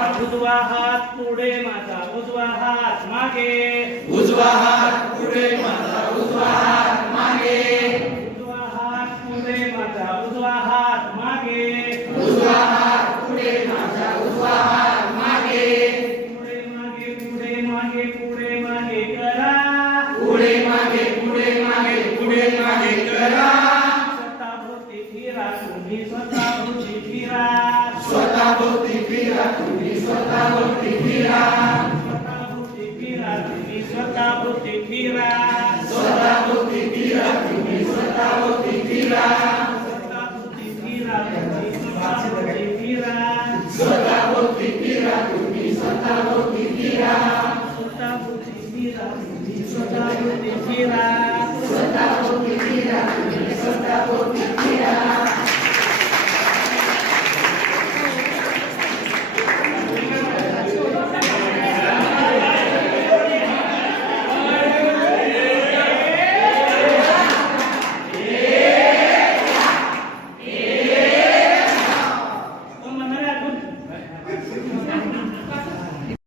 उजवा हात पुढे माझा उजवा हात मागे उजवा हात पुढे माझा उजवा हात मागे उजवा हात पुढे माझा उजवा हात मागे उजवा हात पुढे माझा उजवा हात मागे पुढे मागे पुढे मागे पुढे मागे करा पुढे मागे पुढे मागे पुढे मागे करा स्वतःभोवती फिरा तुम्ही स्वतःभोवती फिरा स्वतःभोवती फिरा तुम्ही स्वतःभोवती